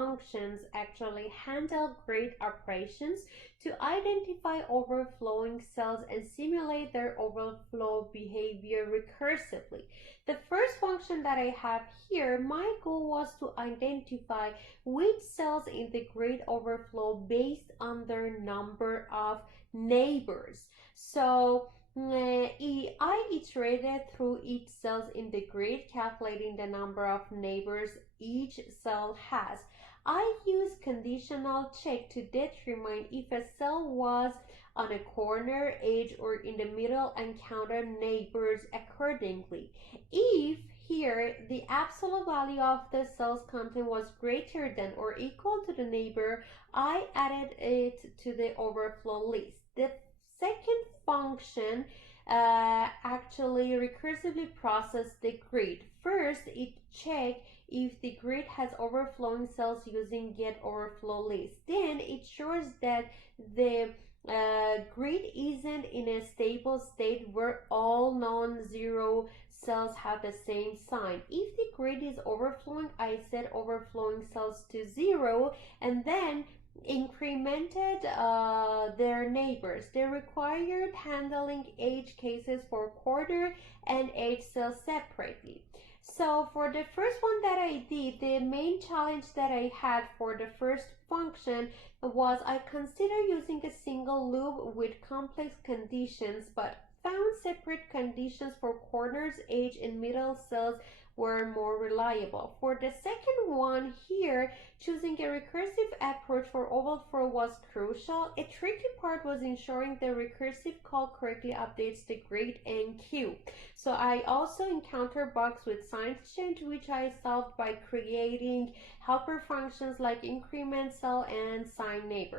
functions actually handle grid operations to identify overflowing cells and simulate their overflow behavior recursively. The first function that I have here, my goal was to identify which cells in the grid overflow based on their number of neighbors. So I iterated through each cells in the grid, calculating the number of neighbors each cell has. I used conditional check to determine if a cell was on a corner, edge, or in the middle and counted neighbors accordingly. If here the absolute value of the cell's content was greater than or equal to the neighbor, I added it to the overflow list. The second function actually recursively processes the grid. First, it checks if the grid has overflowing cells using getOverflowList. Then it shows that the grid isn't in a stable state where all non-zero cells have the same sign. If the grid is overflowing, I set overflowing cells to 0 and then incremented their neighbors. They required handling edge cases for quarter and edge cells separately. So for the first one that I did, the main challenge that I had for the first function was I considered using a single loop with complex conditions, but found separate conditions for corners, edge, and middle cells were more reliable. For the second one here, choosing a recursive approach for overflow was crucial. A tricky part was ensuring the recursive call correctly updates the grid and queue. So I also encountered bugs with sign change, which I solved by creating helper functions like increment cell and sign neighbor.